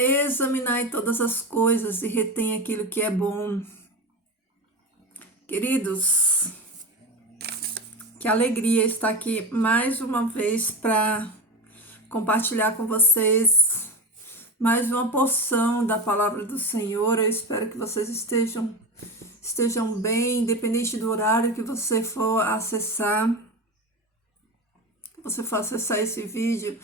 Examinai todas as coisas e retém aquilo que é bom. Queridos, que alegria estar aqui mais uma vez para compartilhar com vocês mais uma porção da palavra do Senhor. Eu espero que vocês estejam bem, independente do horário que você for acessar. Esse vídeo,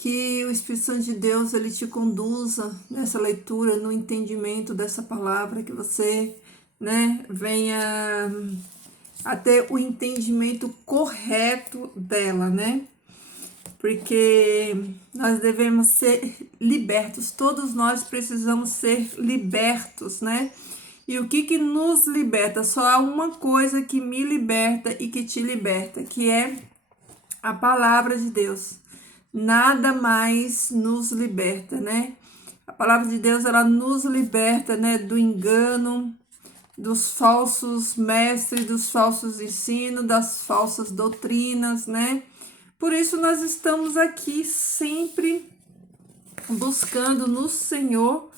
que o Espírito Santo de Deus ele te conduza nessa leitura, no entendimento dessa palavra, que você, venha a ter o entendimento correto dela, Porque nós devemos ser libertos, todos nós precisamos ser libertos, E o que nos liberta? Só há uma coisa que me liberta e que te liberta, que é a palavra de Deus. Nada mais nos liberta, A palavra de Deus, ela nos liberta, do engano, dos falsos mestres, dos falsos ensinos, das falsas doutrinas, Por isso nós estamos aqui sempre buscando no Senhor,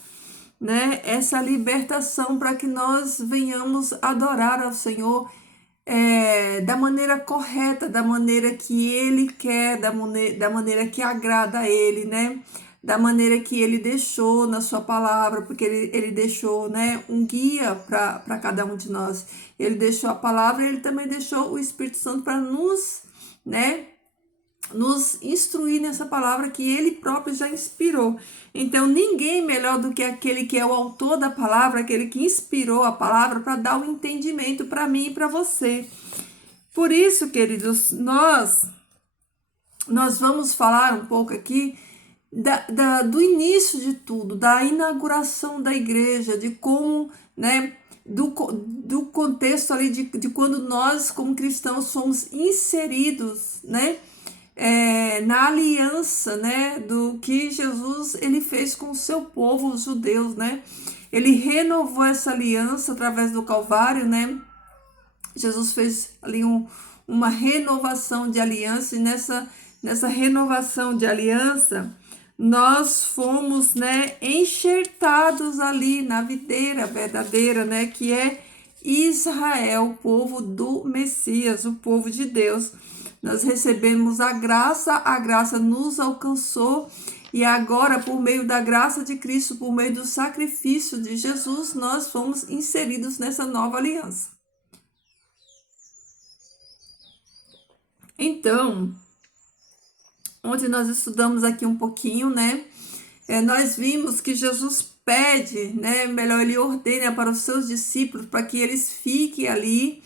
essa libertação para que nós venhamos adorar ao Senhor da maneira correta, da maneira que Ele quer, da maneira que agrada a Ele, Da maneira que Ele deixou na sua palavra, porque Ele deixou, um guia para cada um de nós. Ele deixou a palavra e Ele também deixou o Espírito Santo para nos instruir nessa palavra que Ele próprio já inspirou. Então, ninguém melhor do que aquele que é o autor da palavra, aquele que inspirou a palavra para dar o entendimento para mim e para você. Por isso, queridos, nós vamos falar um pouco aqui do início de tudo, da inauguração da igreja, de como, do contexto ali de quando nós, como cristãos, fomos inseridos, na aliança, do que Jesus ele fez com o seu povo, os judeus, Ele renovou essa aliança através do Calvário, Jesus fez ali uma renovação de aliança, e nessa renovação de aliança, nós fomos, enxertados ali na videira verdadeira, que é Israel, o povo do Messias, o povo de Deus. Nós recebemos a graça nos alcançou, e agora, por meio da graça de Cristo, por meio do sacrifício de Jesus, nós fomos inseridos nessa nova aliança. Então, ontem nós estudamos aqui um pouquinho, nós vimos que Jesus pede, melhor, ele ordena para os seus discípulos para que eles fiquem ali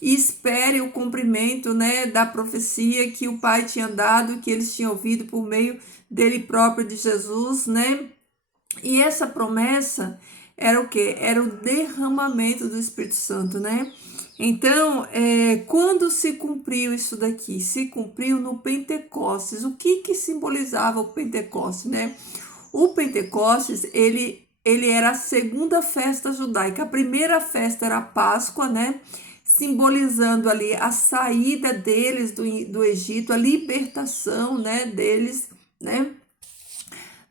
e espere o cumprimento, da profecia que o Pai tinha dado, que eles tinham ouvido por meio dele próprio, de Jesus, E essa promessa era o quê? Era o derramamento do Espírito Santo, Então, quando se cumpriu isso daqui? Se cumpriu no Pentecostes. O que simbolizava o Pentecostes, O Pentecostes, ele era a segunda festa judaica. A primeira festa era a Páscoa, simbolizando ali a saída deles do Egito, a libertação, deles,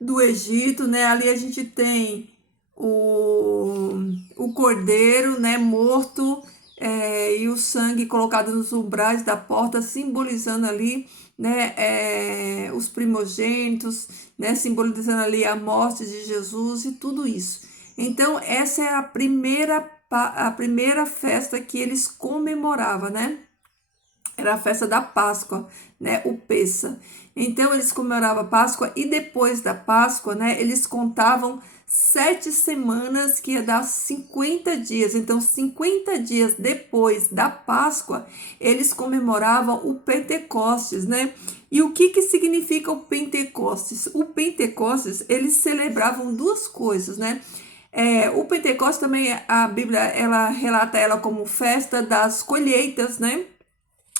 do Egito, Ali a gente tem o cordeiro, morto, e o sangue colocado nos umbrais da porta, simbolizando ali, os primogênitos, simbolizando ali a morte de Jesus e tudo isso. Então, essa é a primeira festa que eles comemoravam, Era a festa da Páscoa, o Pessa. Então, eles comemoravam a Páscoa, e depois da Páscoa, eles contavam 7 semanas, que ia dar 50 dias. Então, 50 dias depois da Páscoa, eles comemoravam o Pentecostes, E o que significa o Pentecostes? O Pentecostes, eles celebravam duas coisas, O Pentecostes também, a Bíblia, ela relata ela como festa das colheitas,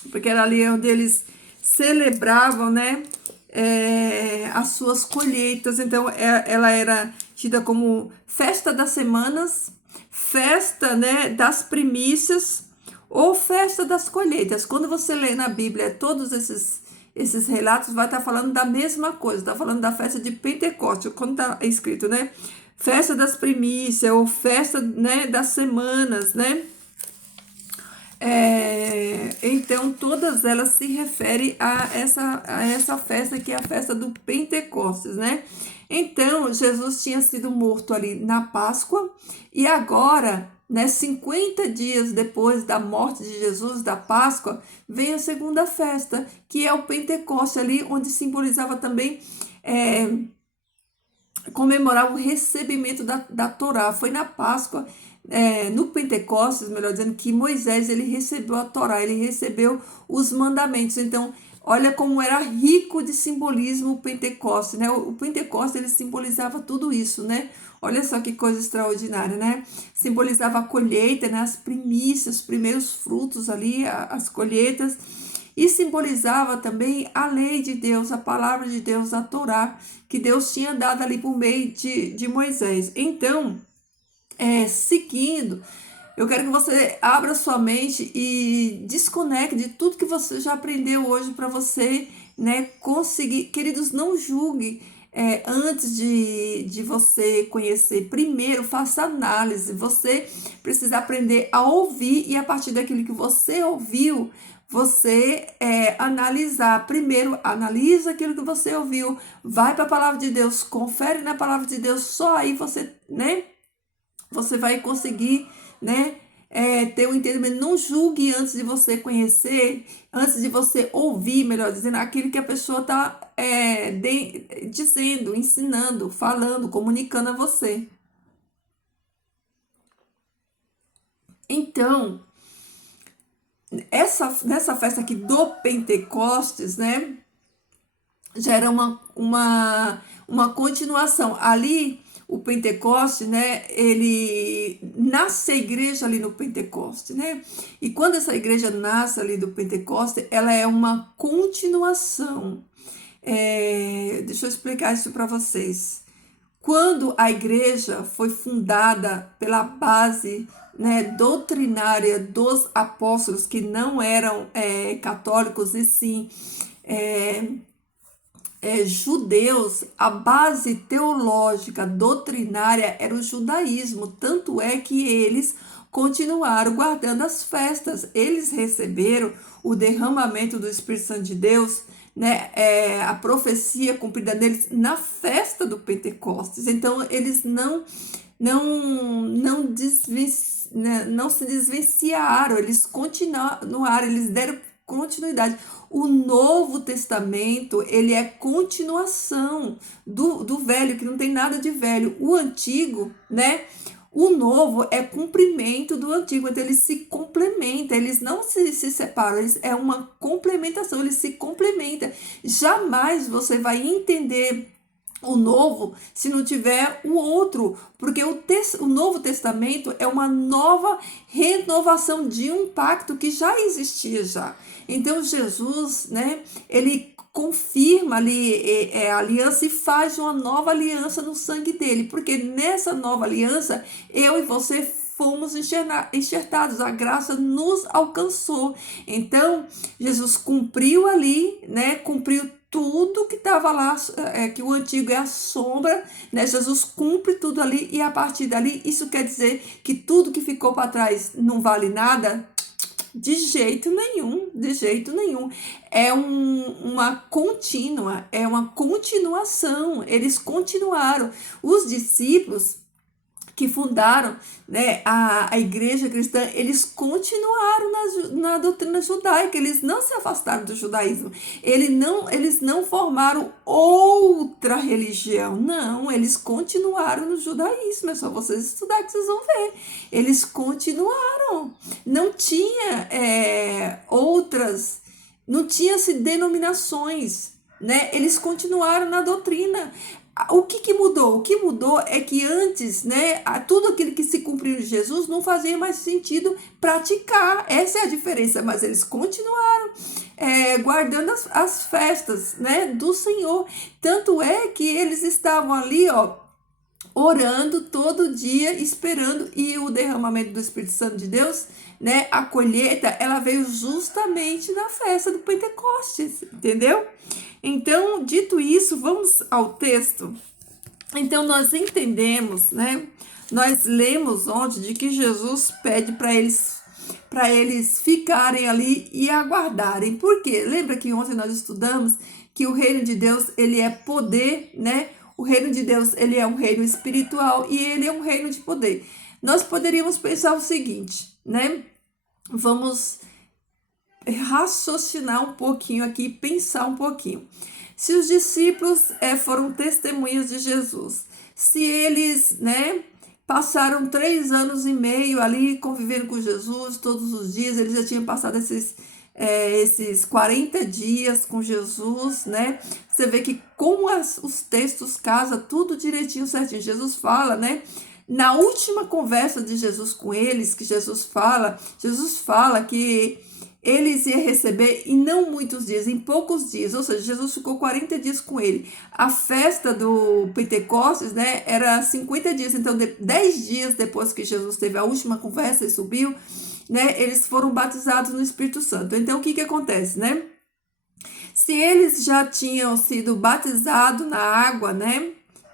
Porque era ali onde eles celebravam, as suas colheitas. Então, ela era tida como festa das semanas, festa, das primícias, ou festa das colheitas. Quando você lê na Bíblia todos esses relatos vai estar falando da mesma coisa, está falando da festa de Pentecostes, quando está escrito, né? Festa das primícias, ou festa, né, das semanas, né? Então, todas elas se referem a essa festa que é a festa do Pentecostes, né? Então, Jesus tinha sido morto ali na Páscoa e agora, né, 50 dias depois da morte de Jesus, da Páscoa, vem a segunda festa, que é o Pentecostes ali, onde simbolizava também comemorar o recebimento da Torá. Foi na Páscoa, no Pentecostes, melhor dizendo, que Moisés ele recebeu a Torá, ele recebeu os mandamentos. Então, olha como era rico de simbolismo o Pentecostes, né? O Pentecostes ele simbolizava tudo isso, né? Olha só que coisa extraordinária, né? Simbolizava a colheita, né? As primícias, os primeiros frutos ali, as colheitas. E simbolizava também a lei de Deus, a palavra de Deus, a Torá, que Deus tinha dado ali por meio de Moisés. Então, seguindo, eu quero que você abra sua mente e desconecte de tudo que você já aprendeu hoje para você, né, conseguir. Queridos, não julgue antes de você conhecer. Primeiro, faça análise. Você precisa aprender a ouvir e a partir daquilo que você ouviu, você analisar. Primeiro, analisa aquilo que você ouviu, vai para a palavra de Deus, confere na palavra de Deus, só aí você, né, você vai conseguir, né, ter um entendimento. Não julgue antes de você conhecer, antes de você ouvir, melhor dizendo, aquilo que a pessoa está dizendo, ensinando, falando, comunicando a você. Então, nessa festa aqui do Pentecostes, né, já era uma continuação. Ali, o Pentecoste, né, ele nasce a igreja ali no Pentecoste, né? E quando essa igreja nasce ali do Pentecoste, ela é uma continuação. Deixa eu explicar isso para vocês. Quando a igreja foi fundada pela base, né, doutrinária dos apóstolos, que não eram católicos, e sim judeus, a base teológica, doutrinária era o judaísmo, tanto é que eles continuaram guardando as festas, eles receberam o derramamento do Espírito Santo de Deus, né, a profecia cumprida deles na festa do Pentecostes. Então eles não se desvenciaram, eles continuaram, eles deram continuidade. O Novo Testamento, ele é continuação do velho, que não tem nada de velho. O antigo, né? O novo é cumprimento do antigo, então eles se complementam, eles não se separam, é uma complementação, eles se complementam. Jamais você vai entender o novo se não tiver o outro, porque o Novo Testamento é uma nova renovação de um pacto que já existia já. Então Jesus, né, ele confirma ali a aliança e faz uma nova aliança no sangue dele, porque nessa nova aliança eu e você fomos enxertados, a graça nos alcançou. Então Jesus cumpriu ali, né, cumpriu tudo que estava lá, que o antigo é a sombra, né? Jesus cumpre tudo ali e a partir dali, isso quer dizer que tudo que ficou para trás não vale nada? De jeito nenhum, de jeito nenhum. É uma contínua, é uma continuação. Eles continuaram. Os discípulos que fundaram, né, a igreja cristã, eles continuaram na doutrina judaica, eles não se afastaram do judaísmo, eles não formaram outra religião, não, eles continuaram no judaísmo, é só vocês estudar que vocês vão ver, eles continuaram, não tinha outras, não tinha-se denominações, né, eles continuaram na doutrina. O que mudou? O que mudou é que antes, né, tudo aquilo que se cumpriu de Jesus não fazia mais sentido praticar. Essa é a diferença, mas eles continuaram guardando as festas, né, do Senhor. Tanto é que eles estavam ali, ó, orando todo dia, esperando, e o derramamento do Espírito Santo de Deus, né, a colheita, ela veio justamente na festa do Pentecostes, entendeu? Então, dito isso, vamos ao texto. Então, nós entendemos, né, nós lemos ontem de que Jesus pede para eles ficarem ali e aguardarem. Por quê? Lembra que ontem nós estudamos que o reino de Deus, ele é poder, né? O reino de Deus, ele é um reino espiritual e ele é um reino de poder. Nós poderíamos pensar o seguinte, né? Vamos raciocinar um pouquinho aqui, pensar um pouquinho. Se os discípulos foram testemunhas de Jesus, se eles, né, passaram 3 anos e meio ali convivendo com Jesus todos os dias, eles já tinham passado esses 40 dias com Jesus, né? Você vê que como os textos casam tudo direitinho, certinho. Jesus fala, né? Na última conversa de Jesus com eles, que Jesus fala que eles iam receber em não muitos dias, em poucos dias, ou seja, Jesus ficou 40 dias com ele. A festa do Pentecostes, né, era 50 dias, então 10 dias depois que Jesus teve a última conversa e subiu, né, eles foram batizados no Espírito Santo. Então, o que acontece, né? Se eles já tinham sido batizados na água, né,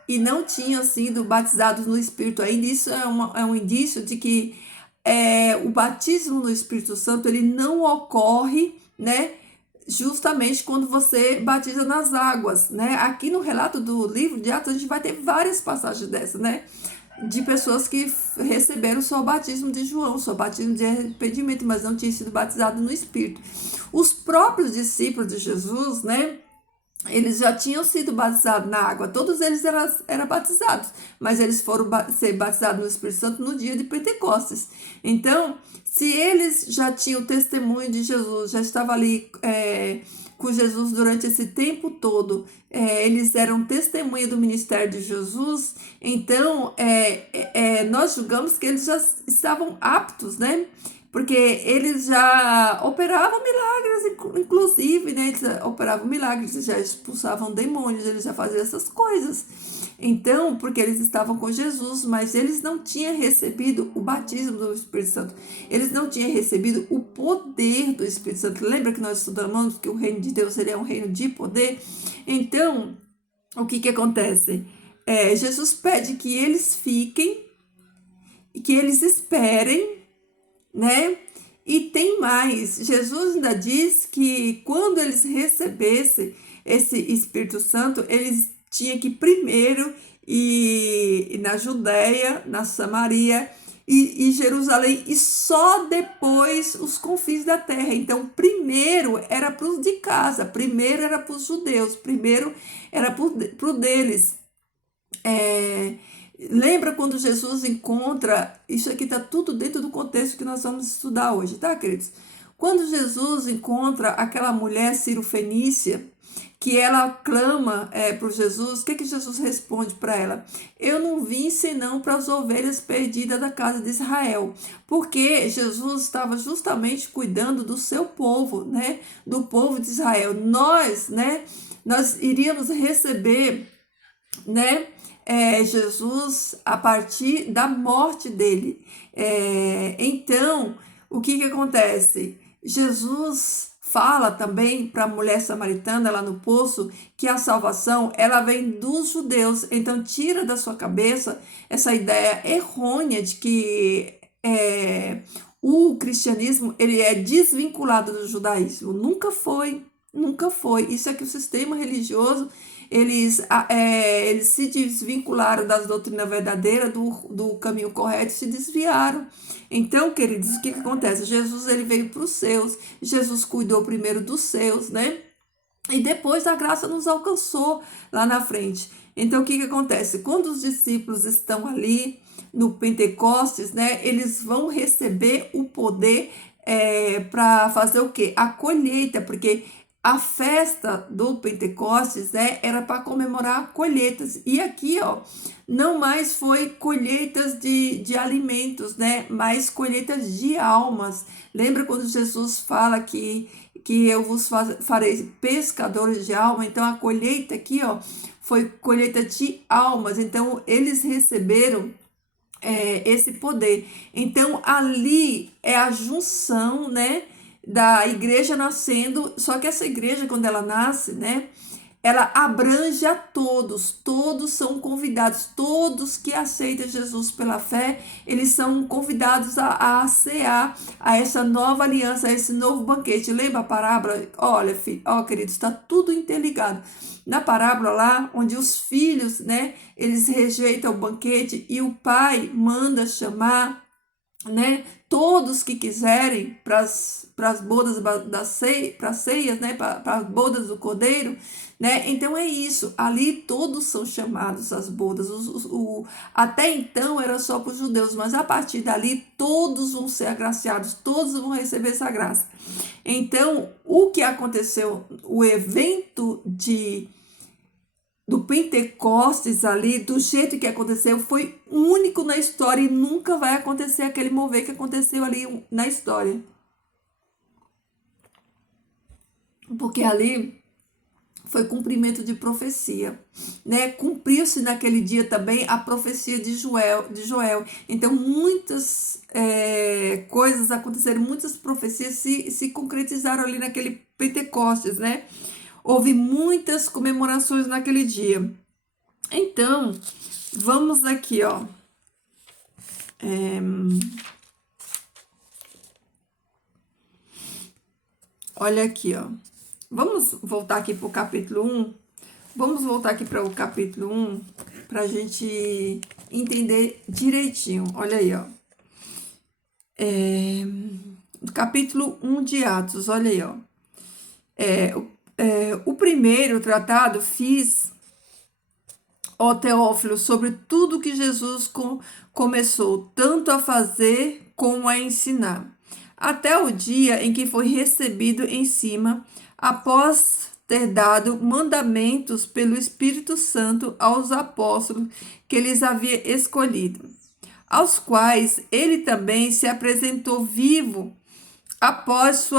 e não tinham sido batizados no Espírito ainda, isso é um indício de que o batismo no Espírito Santo, ele não ocorre, né, justamente quando você batiza nas águas, né? Aqui no relato do livro de Atos, a gente vai ter várias passagens dessas, né? De pessoas que receberam só o batismo de João, só o batismo de arrependimento, mas não tinham sido batizados no Espírito. Os próprios discípulos de Jesus, né? Eles já tinham sido batizados na água, todos eles eram batizados, mas eles foram ser batizados no Espírito Santo no dia de Pentecostes. Então, se eles já tinham testemunho de Jesus, já estavam ali com Jesus durante esse tempo todo, eles eram testemunha do ministério de Jesus, então nós julgamos que eles já estavam aptos, né? Porque eles já operavam milagres, inclusive, né? Eles operavam milagres, eles já expulsavam demônios, eles já faziam essas coisas. Então, porque eles estavam com Jesus, mas eles não tinham recebido o batismo do Espírito Santo. Eles não tinham recebido o poder do Espírito Santo. Lembra que nós estudamos que o reino de Deus, ele é um reino de poder? Então, o que acontece? Jesus pede que eles fiquem e que eles esperem, né? E tem mais, Jesus ainda diz que quando eles recebessem esse Espírito Santo, eles tinham que primeiro ir na Judéia, na Samaria e Jerusalém, e só depois os confins da terra. Então, primeiro era para os de casa, primeiro era para os judeus, primeiro era para o deles. Lembra quando Jesus encontra, isso aqui está tudo dentro do contexto que nós vamos estudar hoje, tá, queridos? Quando Jesus encontra aquela mulher Ciro-fenícia, que ela clama para Jesus, o que Jesus responde para ela? Eu não vim senão para as ovelhas perdidas da casa de Israel, porque Jesus estava justamente cuidando do seu povo, né? Do povo de Israel. Nós iríamos receber, né? Jesus a partir da morte dele. Então, o que acontece? Jesus fala também para a mulher samaritana lá no poço que a salvação ela vem dos judeus. Então, tira da sua cabeça essa ideia errônea de que o cristianismo ele é desvinculado do judaísmo. Nunca foi, nunca foi. Isso é que o sistema religioso eles se desvincularam das doutrinas verdadeiras, do caminho correto, se desviaram. Então, queridos, o que acontece? Jesus ele veio para os seus, Jesus cuidou primeiro dos seus, né? E depois a graça nos alcançou lá na frente. Então, o que acontece? Quando os discípulos estão ali no Pentecostes, né? Eles vão receber o poder para fazer o quê? A colheita, porque a festa do Pentecostes, né, era para comemorar colheitas. E aqui, ó, não mais foi colheitas de alimentos, né, mas colheitas de almas. Lembra quando Jesus fala que eu vos farei pescadores de alma? Então, a colheita aqui, ó, foi colheita de almas. Então, eles receberam esse poder. Então, ali é a junção, né, da igreja nascendo, só que essa igreja, quando ela nasce, né, ela abrange a todos, todos são convidados, todos que aceitam Jesus pela fé, eles são convidados a cear a essa nova aliança, a esse novo banquete. Lembra a parábola? Olha, filho, ó, queridos, está tudo interligado. Na parábola lá, onde os filhos, né, eles rejeitam o banquete e o pai manda chamar, né, todos que quiserem para as bodas da ceia, para as ceias, né, para as bodas do cordeiro, né? Então é isso, ali todos são chamados às bodas. Até então era só para os judeus, mas a partir dali todos vão ser agraciados, todos vão receber essa graça. Então, o que aconteceu, o evento do Pentecostes ali, do jeito que aconteceu, foi único na história e nunca vai acontecer aquele mover que aconteceu ali na história. Porque ali foi cumprimento de profecia, né? Cumpriu-se naquele dia também a profecia de Joel. Então, muitas coisas aconteceram, muitas profecias se concretizaram ali naquele Pentecostes, né? Houve muitas comemorações naquele dia. Então, vamos aqui, ó. Olha aqui, ó. Vamos voltar aqui para o capítulo 1. Vamos voltar aqui para o capítulo 1 para a gente entender direitinho. Olha aí, ó. Capítulo 1 de Atos, olha aí, ó. O primeiro tratado fiz, ó Teófilo, sobre tudo que Jesus começou tanto a fazer como a ensinar, até o dia em que foi recebido em cima, após ter dado mandamentos pelo Espírito Santo aos apóstolos que eles havia escolhido, aos quais ele também se apresentou vivo após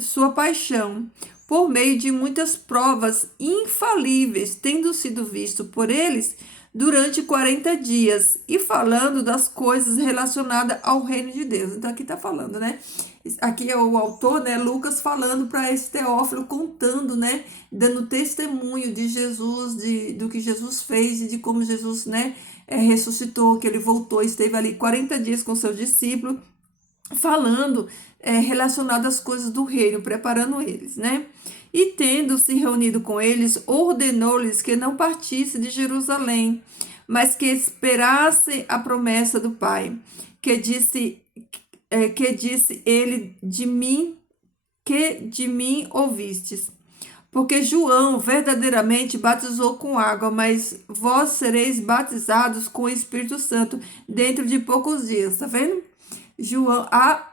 sua paixão, por meio de muitas provas infalíveis, tendo sido visto por eles durante 40 dias, e falando das coisas relacionadas ao reino de Deus. Então, aqui está falando, né? Aqui é o autor, né, Lucas, falando para esse Teófilo, contando, né, dando testemunho de Jesus, do que Jesus fez e de como Jesus, né, ressuscitou, que ele voltou, esteve ali 40 dias com seus discípulos, falando relacionado às coisas do reino, preparando eles, né? E tendo se reunido com eles, ordenou-lhes que não partissem de Jerusalém, mas que esperassem a promessa do Pai, que disse ele de mim ouvistes. Porque João verdadeiramente batizou com água, mas vós sereis batizados com o Espírito Santo dentro de poucos dias, tá vendo? João, a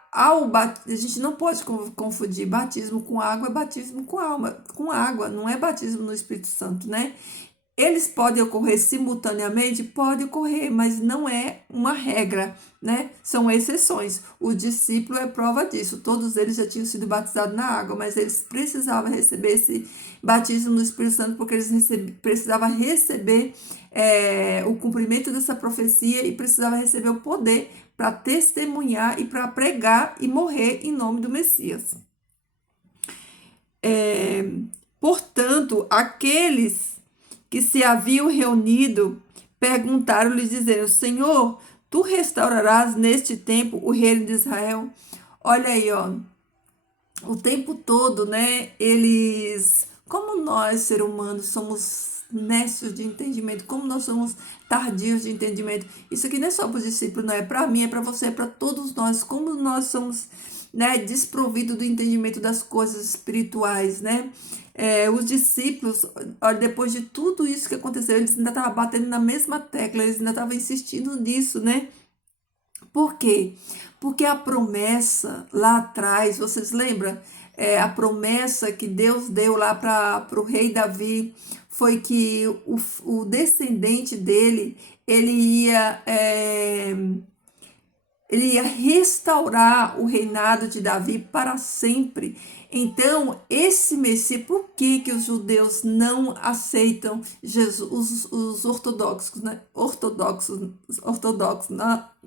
gente não pode confundir batismo com água, é batismo com água, não é batismo no Espírito Santo, né? Eles podem ocorrer simultaneamente? Pode ocorrer, mas não é uma regra, né? São exceções. O discípulo é prova disso. Todos eles já tinham sido batizados na água, mas eles precisavam receber esse batismo no Espírito Santo porque eles precisavam receber o cumprimento dessa profecia e precisavam receber o poder para testemunhar e para pregar e morrer em nome do Messias. Portanto, aqueles que se haviam reunido perguntaram-lhe, dizendo: Senhor, tu restaurarás neste tempo o reino de Israel? Olha aí, ó, o tempo todo, né, eles, como nós, seres humanos, somos nécios de entendimento, como nós somos tardios de entendimento. Isso aqui não é só para os discípulos, não é para mim, é para você, é para todos nós, como nós somos, né, desprovidos do entendimento das coisas espirituais, né? Os discípulos, depois de tudo isso que aconteceu, eles ainda estavam batendo na mesma tecla, eles ainda estavam insistindo nisso, né? Por quê? Porque a promessa lá atrás, vocês lembram? A promessa que Deus deu lá para o rei Davi foi que o descendente dele, ele ia Ele ia restaurar o reinado de Davi para sempre. Então, esse Messias, por que que os judeus não aceitam Jesus, os ortodoxos, né? Ortodoxos,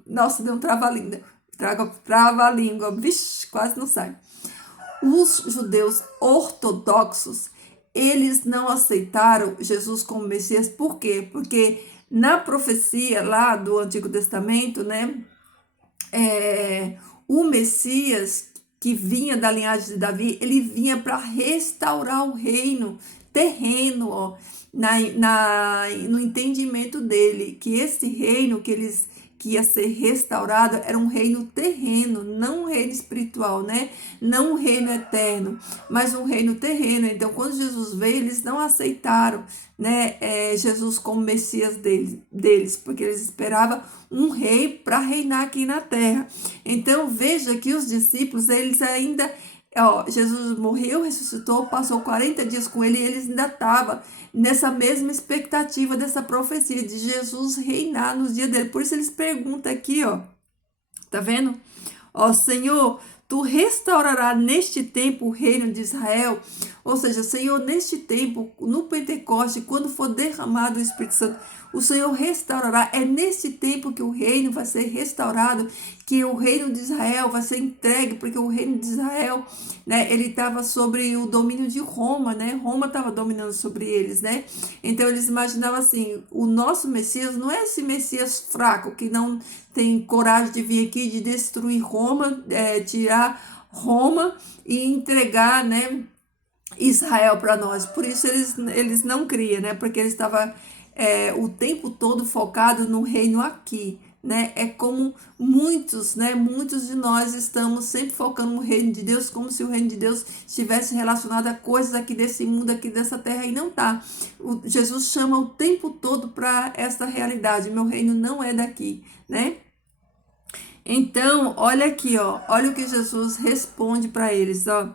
nossa, deu um trava-língua, vixe, quase não sai. Os judeus ortodoxos, eles não aceitaram Jesus como Messias, por quê? Porque na profecia lá do Antigo Testamento, né, o Messias que vinha da linhagem de Davi, ele vinha para restaurar o reino terreno, ó, no entendimento dele, que esse reino que ia ser restaurado era um reino terreno, não um reino espiritual, né? Não um reino eterno, mas um reino terreno. Então, quando Jesus veio, eles não aceitaram, né, Jesus como Messias deles, porque eles esperavam um rei para reinar aqui na terra. Então, veja que os discípulos, eles ainda, Jesus morreu, ressuscitou, passou 40 dias com ele, e eles ainda estavam nessa mesma expectativa dessa profecia de Jesus reinar nos dias dele. Por isso eles perguntam aqui, tá vendo? Senhor, tu restaurarás neste tempo o reino de Israel? Ou seja, Senhor, neste tempo, no Pentecoste, quando for derramado o Espírito Santo, o Senhor restaurará. É nesse tempo que o reino vai ser restaurado, que o reino de Israel vai ser entregue, porque o reino de Israel, né, ele estava sobre o domínio de Roma, né? Roma estava dominando sobre eles, né? Então eles imaginavam assim, o nosso Messias não é esse Messias fraco, que não tem coragem de vir aqui, de destruir Roma, tirar Roma e entregar, né, Israel para nós. Por isso eles não criam, né? Porque eles estavam o tempo todo focado no reino aqui, né? É como muitos, né? Muitos de nós estamos sempre focando no reino de Deus, como se o reino de Deus estivesse relacionado a coisas aqui desse mundo, aqui dessa terra, e não tá. Jesus chama o tempo todo para essa realidade. Meu reino não é daqui, né? Então, olha aqui, olha o que Jesus responde para eles, ó.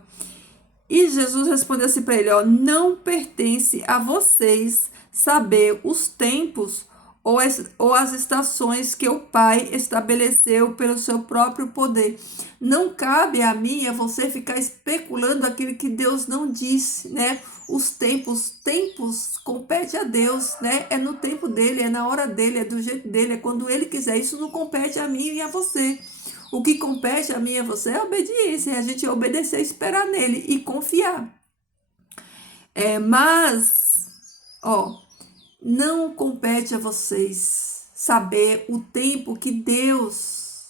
E Jesus respondeu assim para ele, não pertence a vocês saber os tempos ou as estações que o Pai estabeleceu pelo seu próprio poder. Não cabe a mim e a você ficar especulando aquilo que Deus não disse, né? Os tempos compete a Deus, né? É no tempo dele, é na hora dele, é do jeito dele, é quando ele quiser. Isso não compete a mim e a você. O que compete a mim e a você é a obediência, é a gente obedecer, esperar nele e confiar. Mas, não compete a vocês saber o tempo que Deus,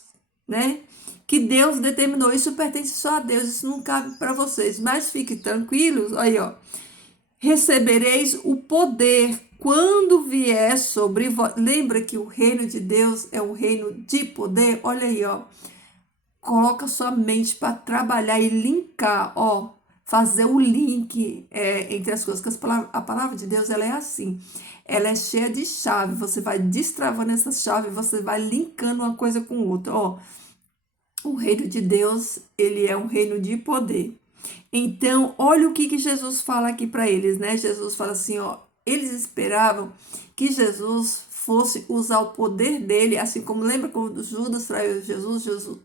né? Que Deus determinou. Isso pertence só a Deus, isso não cabe para vocês. Mas fiquem tranquilos, aí, recebereis o poder quando vier sobre vós. Lembra que o reino de Deus é um reino de poder? Olha aí, coloca sua mente para trabalhar e linkar, fazer o link entre as coisas, porque a palavra de Deus, ela é assim, ela é cheia de chave, você vai destravando essas chaves, você vai linkando uma coisa com outra, o reino de Deus, ele é um reino de poder. Então, olha o que Jesus fala aqui para eles, né? Jesus fala assim, eles esperavam que Jesus fosse usar o poder dele, assim como lembra quando Judas traiu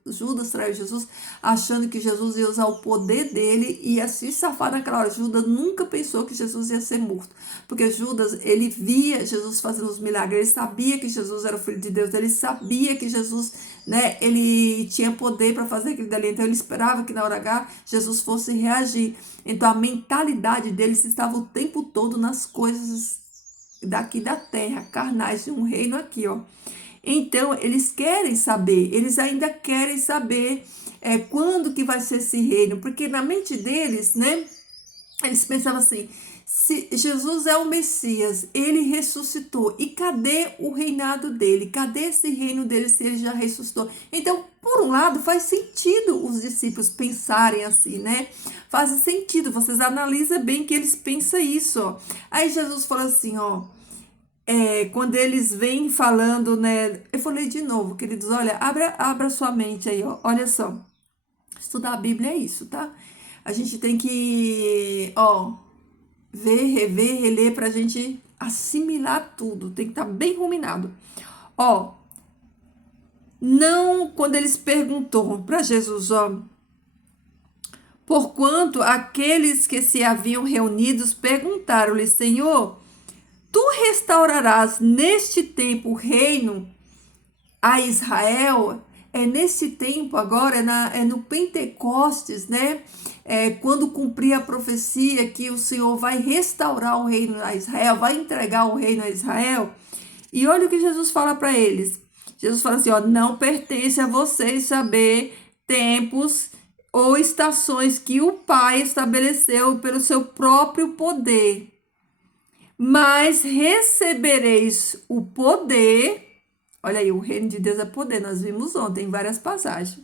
Judas traiu Jesus, achando que Jesus ia usar o poder dele e ia se safar naquela hora. Judas nunca pensou que Jesus ia ser morto, porque Judas, ele via Jesus fazendo os milagres, ele sabia que Jesus era o Filho de Deus, ele sabia que Jesus, né, ele tinha poder para fazer aquilo dali, então ele esperava que na hora H Jesus fosse reagir. Então a mentalidade deles estava o tempo todo nas coisas daqui da terra, carnais de um reino aqui, Então eles querem saber, eles ainda querem saber quando que vai ser esse reino, porque na mente deles, né, eles pensavam assim, se Jesus é o Messias, ele ressuscitou, e cadê o reinado dele? Cadê esse reino dele se ele já ressuscitou? Então, por um lado, faz sentido os discípulos pensarem assim, né? Faz sentido, vocês analisam bem que eles pensam isso, Aí Jesus fala assim, quando eles vêm falando, né? Eu falei de novo, queridos, olha, abra sua mente aí, olha só. Estudar a Bíblia é isso, tá? A gente tem que, ver, rever, reler para a gente assimilar tudo. Tem que estar bem ruminado. Não, quando eles perguntou para Jesus, ó, porquanto aqueles que se haviam reunidos perguntaram-lhe, Senhor, tu restaurarás neste tempo o reino a Israel? É nesse tempo agora, é no Pentecostes, né? É quando cumprir a profecia que o Senhor vai restaurar o reino a Israel, vai entregar o reino a Israel. E olha o que Jesus fala para eles. Jesus fala assim, ó, não pertence a vocês saber tempos ou estações que o Pai estabeleceu pelo seu próprio poder, mas recebereis o poder. Olha aí, o reino de Deus é poder, nós vimos ontem em várias passagens.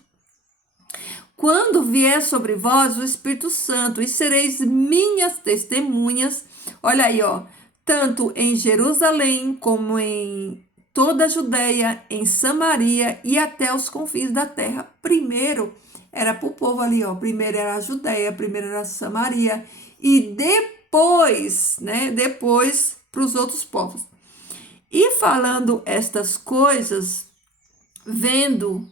Quando vier sobre vós o Espírito Santo, e sereis minhas testemunhas, olha aí, ó, tanto em Jerusalém como em toda a Judéia, em Samaria e até os confins da terra. Primeiro era para o povo ali, ó, primeiro era a Judéia, primeiro era a Samaria, e depois, né, depois para os outros povos. E falando estas coisas, vendo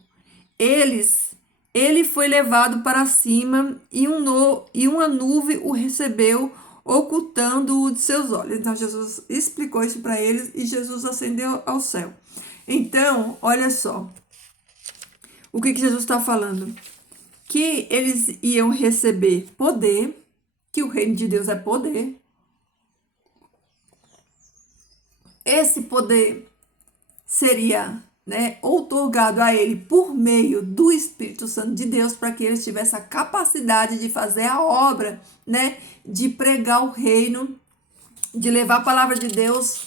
eles, ele foi levado para cima e uma nuvem o recebeu, ocultando-o de seus olhos. Então, Jesus explicou isso para eles e Jesus ascendeu ao céu. Então, olha só, o que Jesus está falando? Que eles iam receber poder, que o reino de Deus é poder. Esse poder seria, né, outorgado a ele por meio do Espírito Santo de Deus, para que ele tivesse a capacidade de fazer a obra, né, de pregar o reino, de levar a palavra de Deus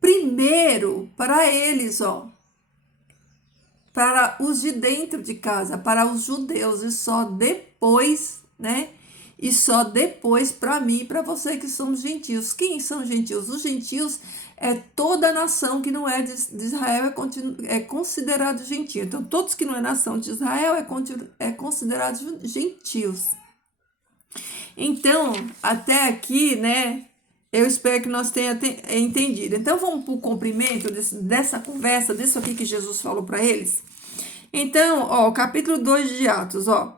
primeiro para eles, ó, para os de dentro de casa, para os judeus, e só depois, né? E só depois para mim e para você que somos gentios. Quem são gentios? Os gentios é toda nação que não é de Israel é considerado gentio. Então, todos que não é nação de Israel é considerado gentios. Então, até aqui, né? Eu espero que nós tenha entendido. Então, vamos para o cumprimento dessa conversa, disso aqui que Jesus falou para eles. Então, ó, capítulo 2 de Atos, ó.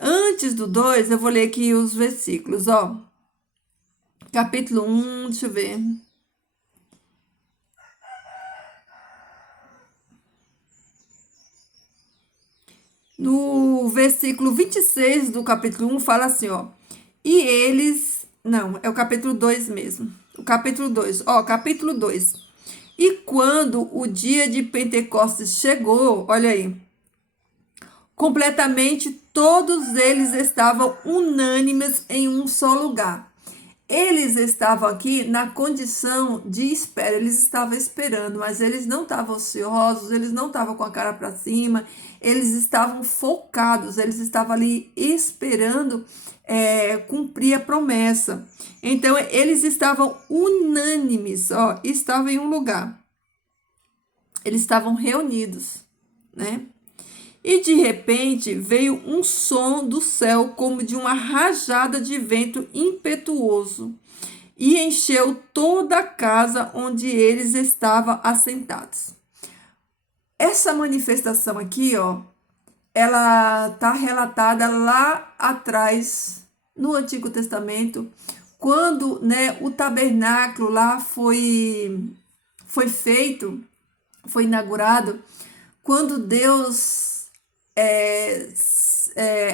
Antes do 2, eu vou ler aqui os versículos, ó. Capítulo 1, deixa eu ver. No versículo 26 do capítulo 1 fala assim, ó. E eles... Não, é o capítulo 2 mesmo. O capítulo 2, ó, capítulo 2. E quando o dia de Pentecostes chegou, olha aí, completamente todos eles estavam unânimes em um só lugar. Eles estavam aqui na condição de espera, eles estavam esperando, mas eles não estavam ociosos, eles não estavam com a cara para cima, eles estavam focados, eles estavam ali esperando cumprir a promessa. Então, eles estavam unânimes, ó, estavam em um lugar. Eles estavam reunidos, né? E de repente veio um som do céu como de uma rajada de vento impetuoso e encheu toda a casa onde eles estavam assentados. Essa manifestação aqui, ó, ela está relatada lá atrás no Antigo Testamento, quando, né, o tabernáculo lá foi feito, foi inaugurado, quando Deus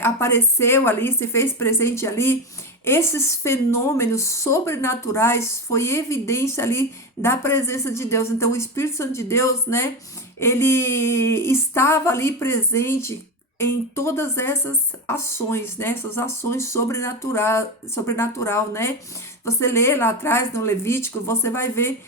apareceu ali, se fez presente ali, esses fenômenos sobrenaturais foi evidência ali da presença de Deus. Então, o Espírito Santo de Deus, né, ele estava ali presente em todas essas ações, né, essas ações sobrenatural, né? Você lê lá atrás no Levítico, você vai ver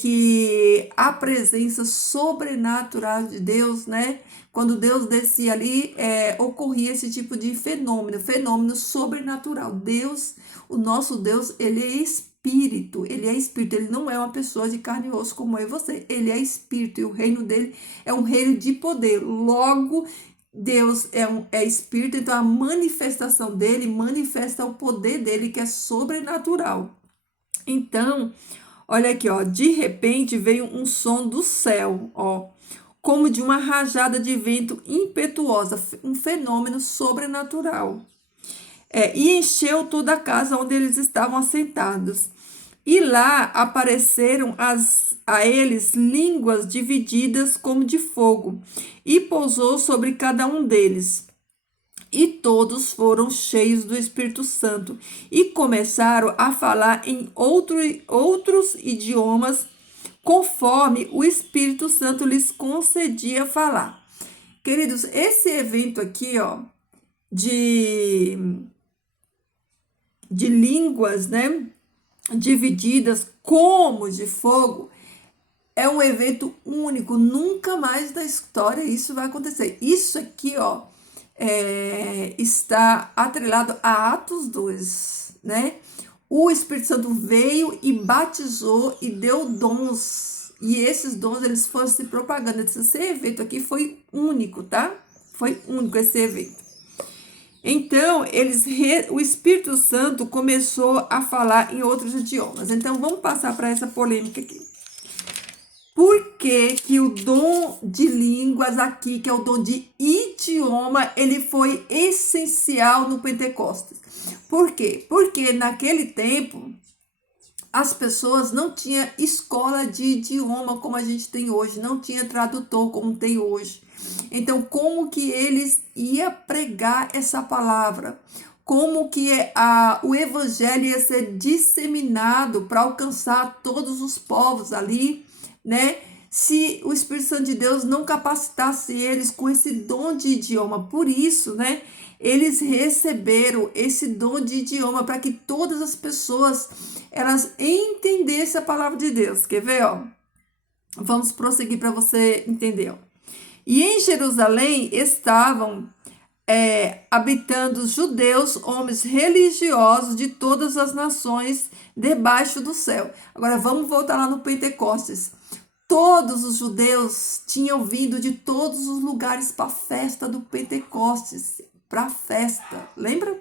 que a presença sobrenatural de Deus, né? Quando Deus descia ali, ocorria esse tipo de fenômeno sobrenatural. Deus, o nosso Deus, ele é espírito, ele não é uma pessoa de carne e osso como eu e você, ele é espírito, e o reino dele é um reino de poder. Logo, Deus é espírito, então a manifestação dele manifesta o poder dele, que é sobrenatural. Então, Olha aqui, ó. De repente veio um som do céu, ó, como de uma rajada de vento impetuosa, um fenômeno sobrenatural. E encheu toda a casa onde eles estavam assentados. E lá apareceram a eles línguas divididas como de fogo, e pousou sobre cada um deles. E todos foram cheios do Espírito Santo e começaram a falar em outros idiomas, conforme o Espírito Santo lhes concedia falar. Queridos, esse evento aqui, ó, de, de línguas, né, divididas como de fogo, é um evento único, nunca mais na história isso vai acontecer. Isso aqui, ó, está atrelado a Atos 2, né? O Espírito Santo veio e batizou e deu dons. E esses dons, eles foram se propagando. Esse evento aqui foi único, tá? Foi único esse evento. Então, o Espírito Santo começou a falar em outros idiomas. Então, vamos passar para essa polêmica aqui. Por que o dom de línguas aqui, que é o dom de idioma, ele foi essencial no Pentecostes? Por quê? Porque naquele tempo as pessoas não tinham escola de idioma como a gente tem hoje, não tinha tradutor como tem hoje. Então, como que eles iam pregar essa palavra? Como que o evangelho ia ser disseminado para alcançar todos os povos ali, né? Se o Espírito Santo de Deus não capacitasse eles com esse dom de idioma. Por isso, né? Eles receberam esse dom de idioma para que todas as pessoas elas entendessem a palavra de Deus. Quer ver, ó? Vamos prosseguir para você entender, ó. E em Jerusalém estavam habitando judeus, homens religiosos de todas as nações debaixo do céu. Agora vamos voltar lá no Pentecostes. Todos os judeus tinham vindo de todos os lugares para a festa do Pentecostes, para a festa, lembra?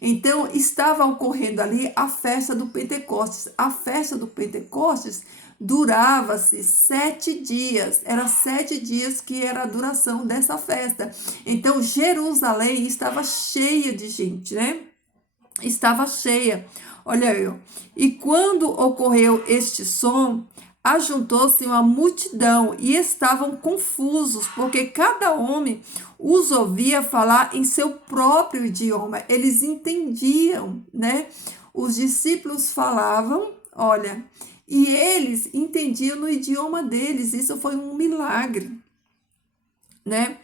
Então estava ocorrendo ali a festa do Pentecostes. A festa do Pentecostes durava-se 7 dias. Era 7 dias que era a duração dessa festa. Então Jerusalém estava cheia de gente, né? Estava cheia. Olha aí. E quando ocorreu este som, ajuntou-se uma multidão e estavam confusos, porque cada homem os ouvia falar em seu próprio idioma. Eles entendiam, né? Os discípulos falavam, olha, e eles entendiam no idioma deles. Isso foi um milagre, né?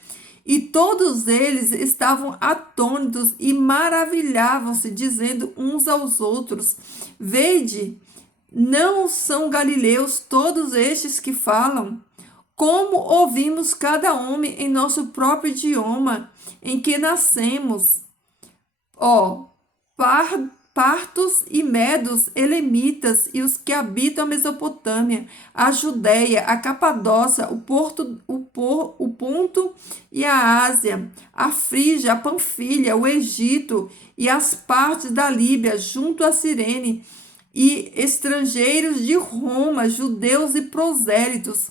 E todos eles estavam atônitos e maravilhavam-se, dizendo uns aos outros: Vede, não são galileus todos estes que falam? Como ouvimos cada homem em nosso próprio idioma, em que nascemos? Ó, partos e medos, elemitas e os que habitam a Mesopotâmia, a Judéia, a Capadócia, o Ponto e a Ásia, a Frígia, a Panfilha, o Egito e as partes da Líbia, junto a Cirene, e estrangeiros de Roma, judeus e prosélitos,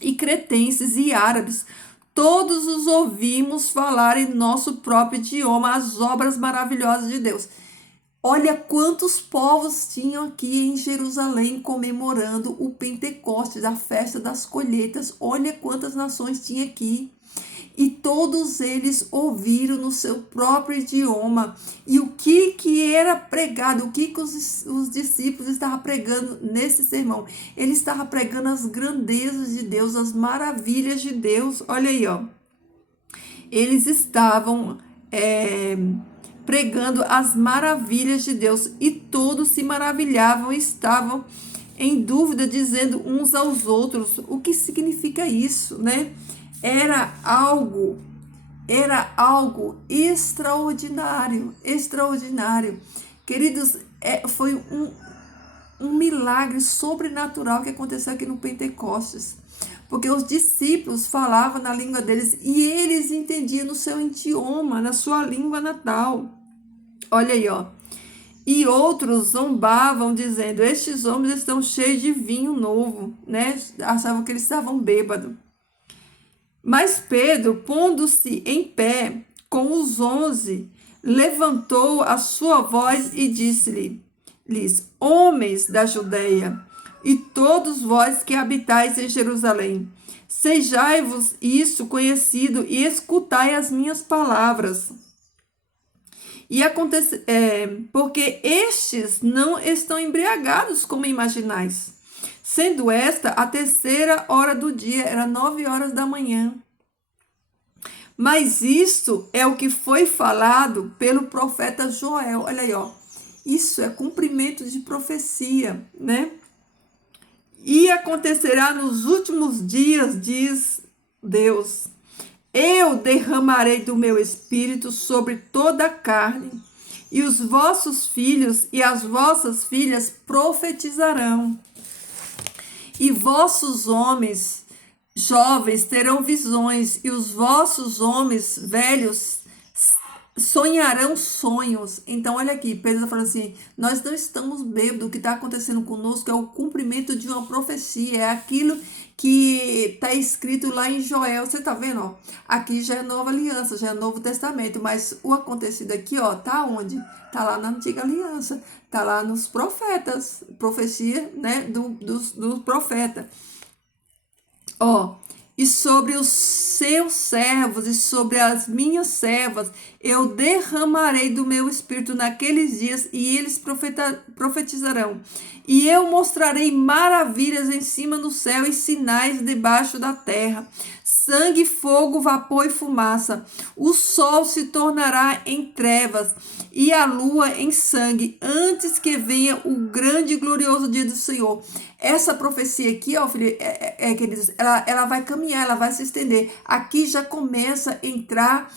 e cretenses e árabes, todos os ouvimos falar em nosso próprio idioma as obras maravilhosas de Deus. Olha quantos povos tinham aqui em Jerusalém comemorando o Pentecostes, a festa das colheitas. Olha quantas nações tinha aqui. E todos eles ouviram no seu próprio idioma. E o que era pregado, o que os discípulos estavam pregando nesse sermão? Ele estava pregando as grandezas de Deus, as maravilhas de Deus. Olha aí, ó. Eles estavam pregando as maravilhas de Deus e todos se maravilhavam e estavam em dúvida, dizendo uns aos outros: o que significa isso, né? Era algo extraordinário, extraordinário. Queridos, foi um milagre sobrenatural que aconteceu aqui no Pentecostes, porque os discípulos falavam na língua deles e eles entendiam no seu idioma, na sua língua natal. Olha aí, ó. E outros zombavam, dizendo: estes homens estão cheios de vinho novo, né? Achavam que eles estavam bêbados. Mas Pedro, pondo-se em pé com os 11, levantou a sua voz e disse-lhes: homens da Judeia, e todos vós que habitais em Jerusalém, sejai-vos isso conhecido e escutai as minhas palavras. E acontece, porque estes não estão embriagados como imaginais, sendo esta a terceira hora do dia, era 9 horas da manhã. Mas isto é o que foi falado pelo profeta Joel. Olha aí, ó. Isso é cumprimento de profecia, né? E acontecerá nos últimos dias, diz Deus, eu derramarei do meu espírito sobre toda a carne, e os vossos filhos e as vossas filhas profetizarão, e vossos homens jovens terão visões, e os vossos homens velhos sonharão sonhos. Então, olha aqui, Pedro está falando assim: nós não estamos bêbados, o que está acontecendo conosco é o cumprimento de uma profecia, é aquilo que está escrito lá em Joel. Você está vendo? Ó? Aqui já é nova aliança, já é Novo Testamento, mas o acontecido aqui, ó, tá onde? Tá lá na antiga aliança, tá lá nos profetas, profecia, né, do profeta. Ó, e sobre os seus servos e sobre as minhas servas, eu derramarei do meu espírito naqueles dias, e eles profetizarão. E eu mostrarei maravilhas em cima do céu e sinais debaixo da terra: sangue, fogo, vapor e fumaça. O sol se tornará em trevas e a lua em sangue, antes que venha o grande e glorioso dia do Senhor. Essa profecia aqui, ó, filho, queridos, ela vai caminhar, ela vai se estender. Aqui já começa a entrar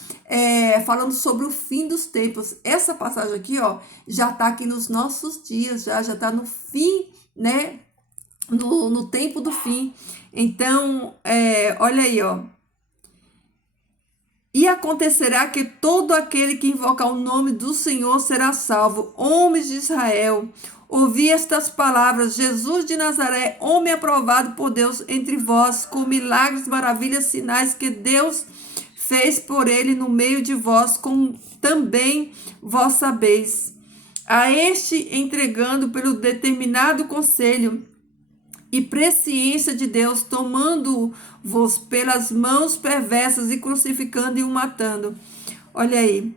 falando sobre o fim dos tempos. Essa passagem aqui, ó, já está aqui nos nossos dias, já está no fim, né? No tempo do fim. Então, olha aí, ó. E acontecerá que todo aquele que invocar o nome do Senhor será salvo. Homens de Israel, ouvi estas palavras: Jesus de Nazaré, homem aprovado por Deus entre vós, com milagres, maravilhas, sinais que Deus fez por ele no meio de vós, como também vós sabeis. A este entregando pelo determinado conselho e presciência de Deus, tomando-vos pelas mãos perversas e crucificando e o matando. Olha aí.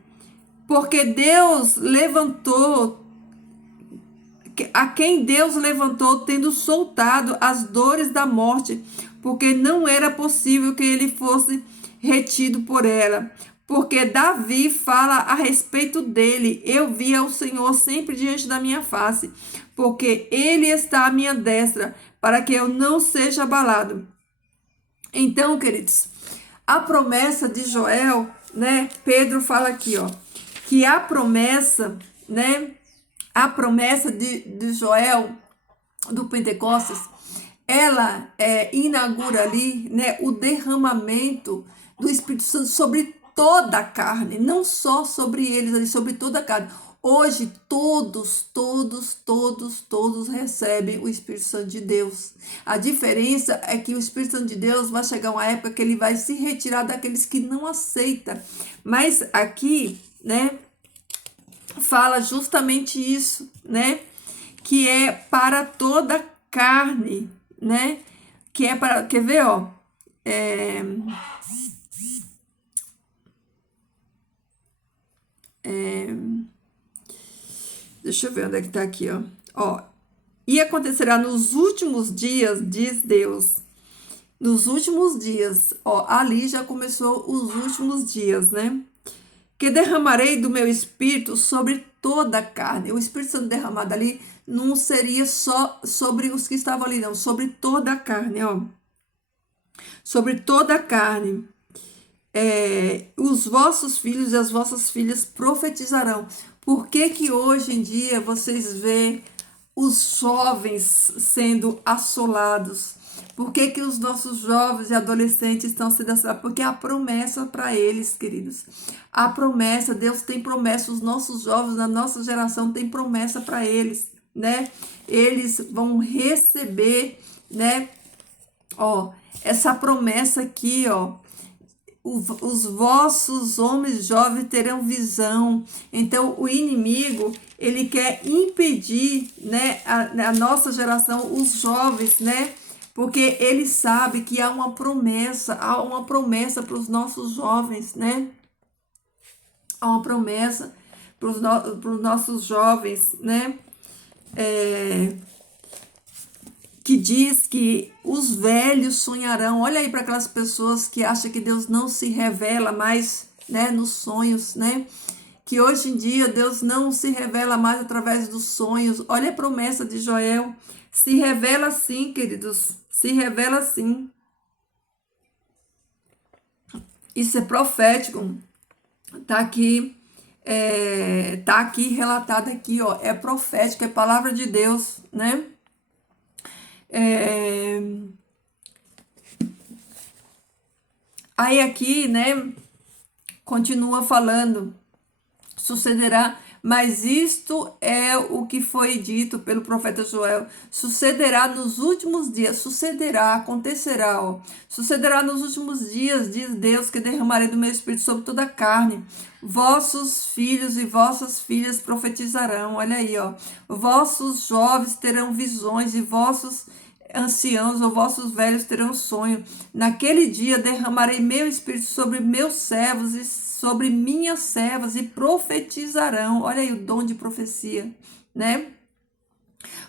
Porque Deus levantou, a quem Deus levantou, tendo soltado as dores da morte, porque não era possível que ele fosse retido por ela. Porque Davi fala a respeito dele: eu via o Senhor sempre diante da minha face, porque ele está à minha destra, para que eu não seja abalado. Então, queridos, a promessa de Joel, né? Pedro fala aqui, ó, que a promessa, né? A promessa de Joel, do Pentecostes, ela inaugura ali, né, o derramamento do Espírito Santo sobre toda a carne, não só sobre eles, ali, sobre toda a carne. Hoje, todos recebem o Espírito Santo de Deus. A diferença é que o Espírito Santo de Deus vai chegar uma época que ele vai se retirar daqueles que não aceitam. Mas aqui, né, fala justamente isso, né, que é para toda a carne, né, que é para, quer ver, ó, deixa eu ver onde é que tá aqui, ó. E acontecerá nos últimos dias, diz Deus. Nos últimos dias, ó, ali já começou os últimos dias, né? Que derramarei do meu espírito sobre toda a carne. O Espírito Santo derramado ali não seria só sobre os que estavam ali, não. Sobre toda a carne, ó. Sobre toda a carne. Os vossos filhos e as vossas filhas profetizarão. Por que que hoje em dia vocês vê os jovens sendo assolados? Por que que os nossos jovens e adolescentes estão sendo assim? Porque há promessa para eles, queridos. A promessa, Deus tem promessa, os nossos jovens, na nossa geração, tem promessa para eles, né? Eles vão receber, né? Ó, essa promessa aqui, ó. Os vossos homens jovens terão visão. Então, o inimigo, ele quer impedir, né, a nossa geração, os jovens, né? Porque ele sabe que há uma promessa para os nossos jovens, né? Há uma promessa para os nossos jovens, né? Que diz que os velhos sonharão. Olha aí para aquelas pessoas que acham que Deus não se revela mais, né, nos sonhos, né? Que hoje em dia Deus não se revela mais através dos sonhos. Olha a promessa de Joel. Se revela sim, queridos. Se revela sim. Isso é profético. Tá aqui. Tá aqui relatado aqui, ó. É profético, é palavra de Deus, né? Aí aqui, né, continua falando, sucederá, mas isto é o que foi dito pelo profeta Joel, sucederá nos últimos dias, sucederá, acontecerá, ó. Sucederá nos últimos dias, diz Deus, que derramarei do meu espírito sobre toda a carne, vossos filhos e vossas filhas profetizarão, olha aí, ó, vossos jovens terão visões e vossos anciãos ou vossos velhos terão sonho. Naquele dia derramarei meu espírito sobre meus servos e sobre minhas servas e profetizarão. Olha aí o dom de profecia, né?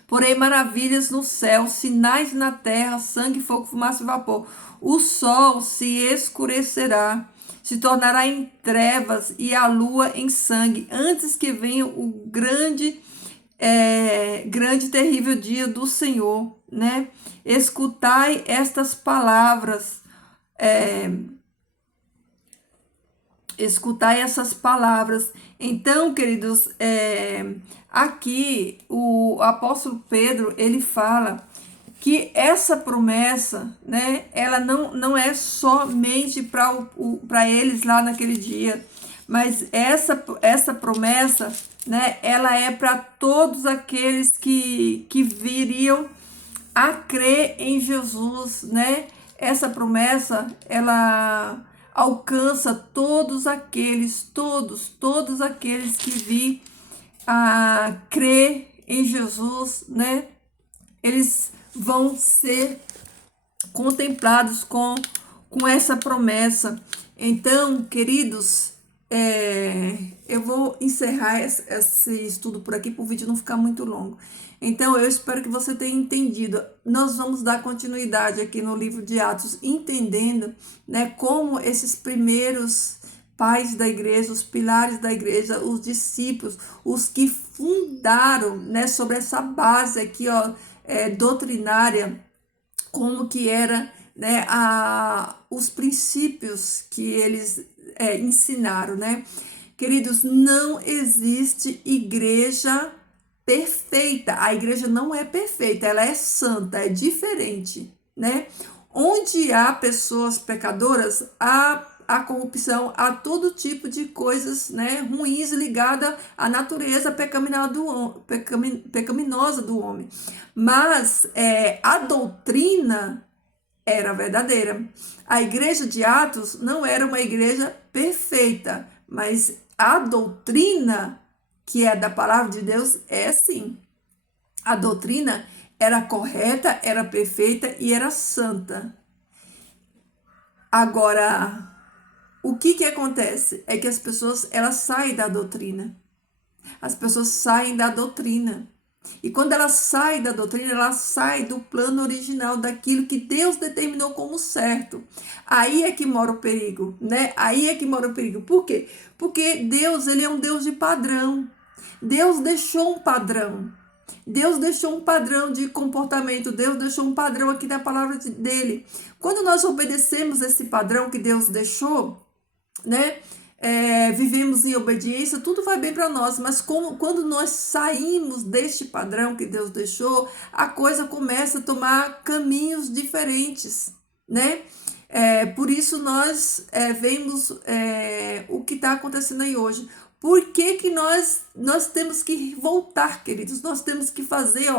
Porém, maravilhas no céu, sinais na terra, sangue, fogo, fumaça e vapor. O sol se escurecerá, se tornará em trevas e a lua em sangue, antes que venha o grande e terrível dia do Senhor, né? Escutai estas palavras, escutai essas palavras. Então, queridos, aqui o apóstolo Pedro, ele fala que essa promessa, né, ela não é somente para eles lá naquele dia, mas essa promessa, né, ela é para todos aqueles que viriam a crer em Jesus, né? Essa promessa, ela alcança todos aqueles que vir a crer em Jesus, né? Eles vão ser contemplados com essa promessa. Então, queridos, eu vou encerrar esse estudo por aqui, para o vídeo não ficar muito longo. Então, eu espero que você tenha entendido. Nós vamos dar continuidade aqui no livro de Atos, entendendo, né, como esses primeiros pais da igreja, os pilares da igreja, os discípulos, os que fundaram, né, sobre essa base aqui, ó, doutrinária, como que era, né, os princípios que eles ensinaram, né? Queridos, não existe igreja perfeita. A igreja não é perfeita, ela é santa, é diferente, né? Onde há pessoas pecadoras, há corrupção, há todo tipo de coisas, né, ruins ligadas à natureza pecaminosa do homem. Mas a doutrina era verdadeira. A igreja de Atos não era uma igreja perfeita, mas a doutrina que é da palavra de Deus é sim. A doutrina era correta, era perfeita e era santa. Agora, o que acontece? É que as pessoas, elas saem da doutrina. As pessoas saem da doutrina. E quando ela sai da doutrina, ela sai do plano original, daquilo que Deus determinou como certo. Aí é que mora o perigo, né? Aí é que mora o perigo. Por quê? Porque Deus, ele é um Deus de padrão. Deus deixou um padrão. Deus deixou um padrão de comportamento. Deus deixou um padrão aqui na palavra dele. Quando nós obedecemos esse padrão que Deus deixou, né? vivemos em obediência, tudo vai bem para nós, mas quando nós saímos deste padrão que Deus deixou, a coisa começa a tomar caminhos diferentes, né? Por isso nós vemos o que está acontecendo aí hoje. Por que que nós temos que voltar, queridos? Nós temos que fazer,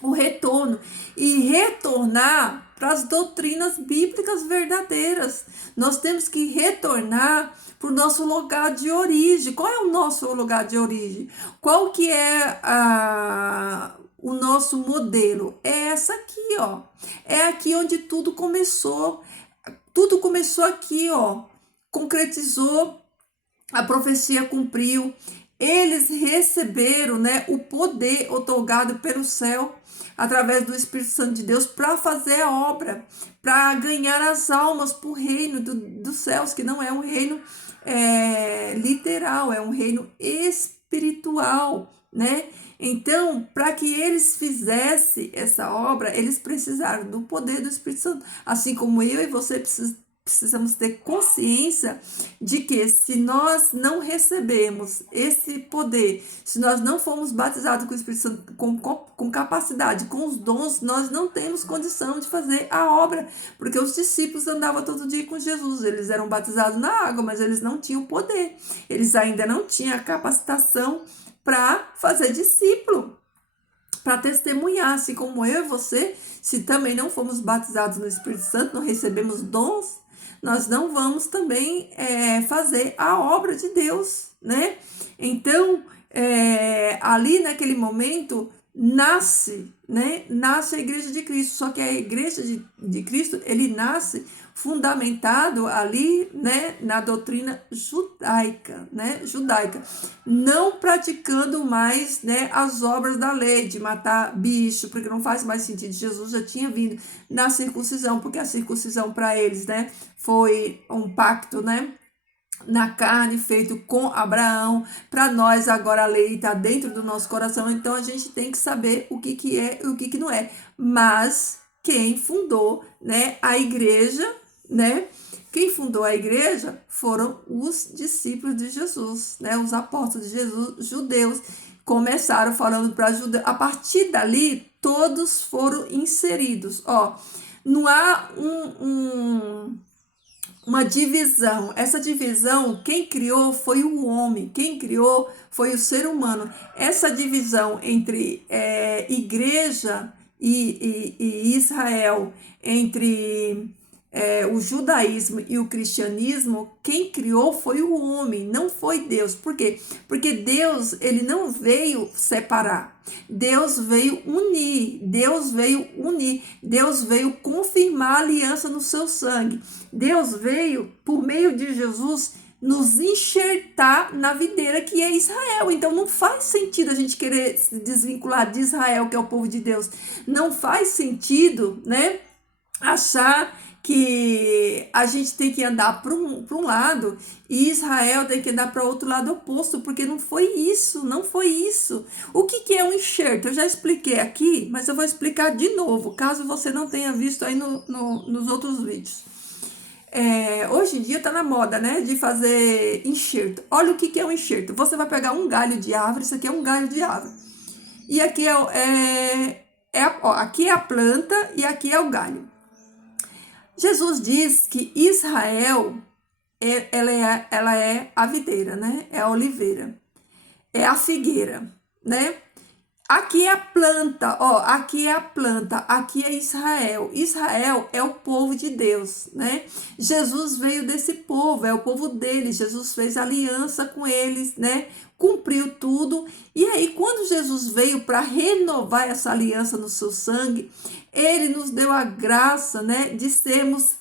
o retorno e retornar para as doutrinas bíblicas verdadeiras. Nós temos que retornar para o nosso lugar de origem. Qual é o nosso lugar de origem? Qual que é o nosso modelo? É essa aqui, ó. É aqui onde tudo começou. Tudo começou aqui, ó. Concretizou, a profecia cumpriu. Eles receberam, né, o poder otorgado pelo céu através do Espírito Santo de Deus para fazer a obra, para ganhar as almas para o reino dos céus, que não é um reino literal, é um reino espiritual, né? Então, para que eles fizessem essa obra, eles precisaram do poder do Espírito Santo, assim como eu e você precisamos ter consciência de que se nós não recebemos esse poder, se nós não formos batizados com o Espírito Santo, com capacidade, com os dons, nós não temos condição de fazer a obra, porque os discípulos andavam todo dia com Jesus, eles eram batizados na água, mas eles não tinham poder, eles ainda não tinham a capacitação para fazer discípulo, para testemunhar, assim como eu e você, se também não fomos batizados no Espírito Santo, não recebemos dons, nós não vamos também fazer a obra de Deus, né? Então, ali naquele momento, nasce a Igreja de Cristo, só que a Igreja de Cristo, ele nasce fundamentado ali, né, na doutrina judaica, não praticando mais, né, as obras da lei de matar bicho, porque não faz mais sentido. Jesus já tinha vindo na circuncisão, porque a circuncisão para eles, né, foi um pacto, né, na carne feito com Abraão. Para nós agora a lei está dentro do nosso coração, então a gente tem que saber o que é e o que não é. Mas quem fundou, né, a igreja, né? Quem fundou a igreja foram os discípulos de Jesus, né? Os apóstolos de Jesus, judeus, começaram falando para judeus. A partir dali, todos foram inseridos. Não há uma divisão. Essa divisão, quem criou foi o homem, quem criou foi o ser humano. Essa divisão entre igreja e Israel, entre o judaísmo e o cristianismo, quem criou foi o homem, não foi Deus. Por quê? Porque Deus, ele não veio separar. Deus veio unir, Deus veio confirmar a aliança no seu sangue. Deus veio, por meio de Jesus, nos enxertar na videira que é Israel. Então não faz sentido a gente querer se desvincular de Israel, que é o povo de Deus. Não faz sentido, né, achar que a gente tem que andar para um lado e Israel tem que andar para outro lado oposto, porque não foi isso. O que é um enxerto? Eu já expliquei aqui, mas eu vou explicar de novo, caso você não tenha visto aí nos outros vídeos. Hoje em dia está na moda, né, de fazer enxerto. Olha o que é um enxerto. Você vai pegar um galho de árvore, isso aqui é um galho de árvore. E aqui aqui é a planta e aqui é o galho. Jesus diz que Israel, ela é a videira, né? É a oliveira, é a figueira, né? Aqui é a planta, aqui é a planta, aqui é Israel. Israel é o povo de Deus, né? Jesus veio desse povo, é o povo deles. Jesus fez aliança com eles, né? Cumpriu tudo. E aí, quando Jesus veio para renovar essa aliança no seu sangue, ele nos deu a graça, né, de sermos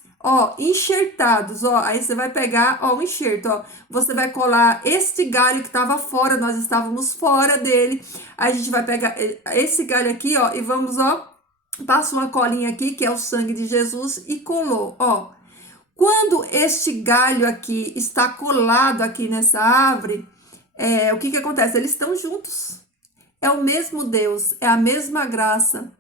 enxertados. Aí você vai pegar um enxerto, você vai colar este galho que estava fora, nós estávamos fora dele. Aí a gente vai pegar esse galho aqui, e vamos, passa uma colinha aqui, que é o sangue de Jesus, e colou, Quando este galho aqui está colado aqui nessa árvore, o que acontece? Eles estão juntos. É o mesmo Deus, é a mesma graça.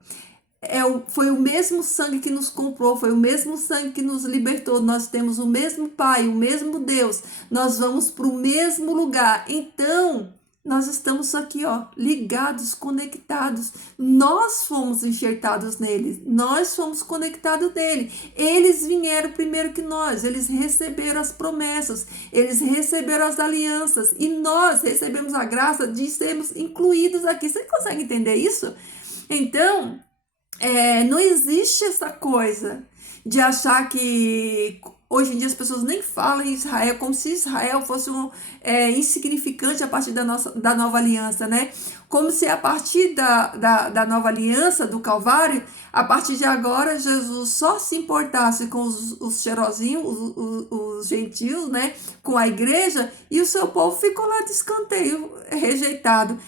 Foi o mesmo sangue que nos comprou, foi o mesmo sangue que nos libertou. Nós temos o mesmo Pai, o mesmo Deus. Nós vamos para o mesmo lugar. Então, nós estamos aqui, ó, ligados, conectados. Nós fomos enxertados nele, nós fomos conectados nele. Eles vieram primeiro que nós, eles receberam as promessas, eles receberam as alianças e nós recebemos a graça de sermos incluídos aqui. Você consegue entender isso? Então, não existe essa coisa de achar que hoje em dia as pessoas nem falam em Israel, como se Israel fosse insignificante a partir da nova aliança, né? Como se a partir da nova aliança, do Calvário, a partir de agora, Jesus só se importasse com os cheirosinhos, os gentios, né? Com a igreja, e o seu povo ficou lá de escanteio, rejeitado.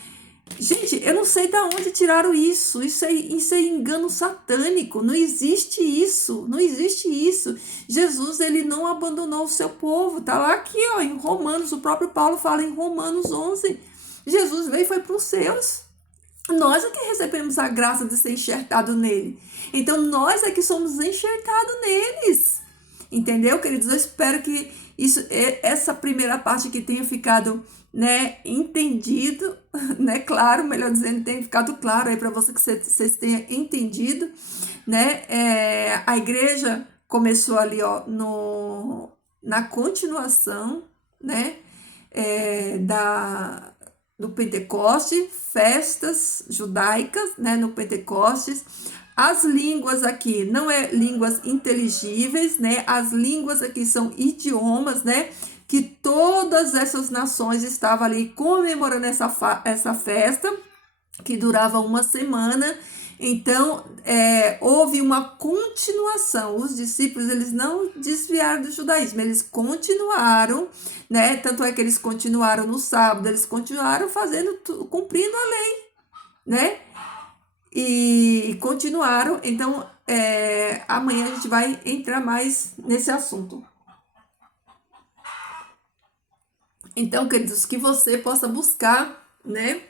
Gente, eu não sei de onde tiraram isso. Isso é engano satânico. Não existe isso. Não existe isso. Jesus, ele não abandonou o seu povo. Tá lá aqui, ó, em Romanos. O próprio Paulo fala em Romanos 11. Jesus veio e foi para os seus. Nós é que recebemos a graça de ser enxertado nele. Então, nós é que somos enxertados neles. Entendeu, queridos? Eu espero que essa primeira parte que tenha ficado, né, entendido, né, claro, melhor dizendo, tenha ficado claro aí para você, que vocês tenham entendido, né? A igreja começou ali, ó, na continuação, né, do Pentecoste, festas judaicas, né, no Pentecostes. As línguas aqui não é línguas inteligíveis, né? As línguas aqui são idiomas, né? Que todas essas nações estavam ali comemorando essa festa, que durava uma semana. Então, houve uma continuação. Os discípulos, eles não desviaram do judaísmo, eles continuaram, né? Tanto é que eles continuaram no sábado, eles continuaram cumprindo a lei, né? E continuaram. Então, amanhã a gente vai entrar mais nesse assunto. Então, queridos, que você possa buscar, né,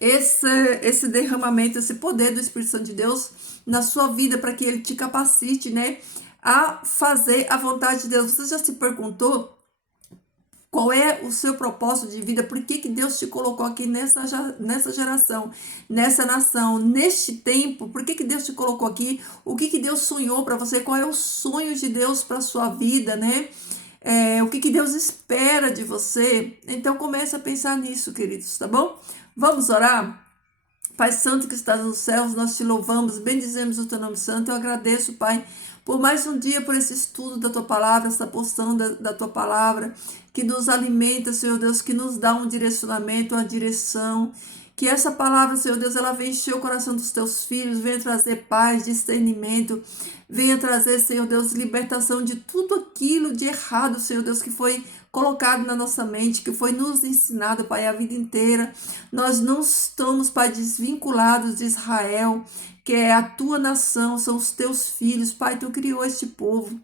esse derramamento, esse poder do Espírito Santo de Deus na sua vida, para que ele te capacite, né, a fazer a vontade de Deus. Você já se perguntou qual é o seu propósito de vida? Por que Deus te colocou aqui nessa geração, nessa nação, neste tempo? Por que Deus te colocou aqui? O que Deus sonhou para você? Qual é o sonho de Deus para a sua vida, né? O que Deus espera de você? Então comece a pensar nisso, queridos, tá bom? Vamos orar? Pai Santo que estás nos céus, nós te louvamos, bendizemos o teu nome santo. Eu agradeço, Pai, por mais um dia, por esse estudo da tua palavra, essa porção da tua palavra, que nos alimenta, Senhor Deus, que nos dá um direcionamento, uma direção. Que essa palavra, Senhor Deus, ela venha encher o coração dos teus filhos, venha trazer paz, discernimento, venha trazer, Senhor Deus, libertação de tudo aquilo de errado, Senhor Deus, que foi colocado na nossa mente, que foi nos ensinado, Pai, a vida inteira. Nós não estamos, Pai, desvinculados de Israel, que é a tua nação, são os teus filhos. Pai, tu criou este povo.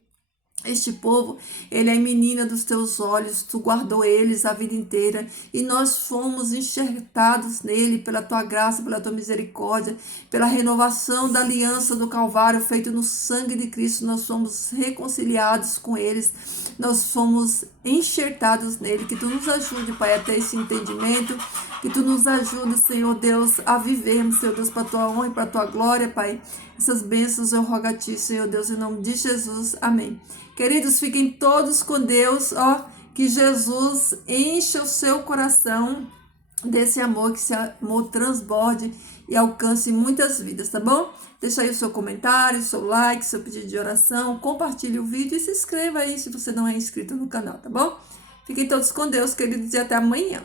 Este povo, ele é menina dos teus olhos, tu guardou eles a vida inteira e nós fomos enxertados nele pela tua graça, pela tua misericórdia, pela renovação da aliança do Calvário feito no sangue de Cristo. Nós fomos reconciliados com eles, nós fomos enxertados nele. Que tu nos ajude, Pai, a ter esse entendimento, que tu nos ajude, Senhor Deus, a vivermos, Senhor Deus, para a tua honra e para a tua glória, Pai. Essas bênçãos eu rogo a ti, Senhor Deus, em nome de Jesus. Amém. Queridos, fiquem todos com Deus, ó, que Jesus encha o seu coração desse amor, que esse amor transborde e alcance muitas vidas, tá bom? Deixa aí o seu comentário, o seu like, seu pedido de oração, compartilhe o vídeo e se inscreva aí se você não é inscrito no canal, tá bom? Fiquem todos com Deus, queridos, e até amanhã.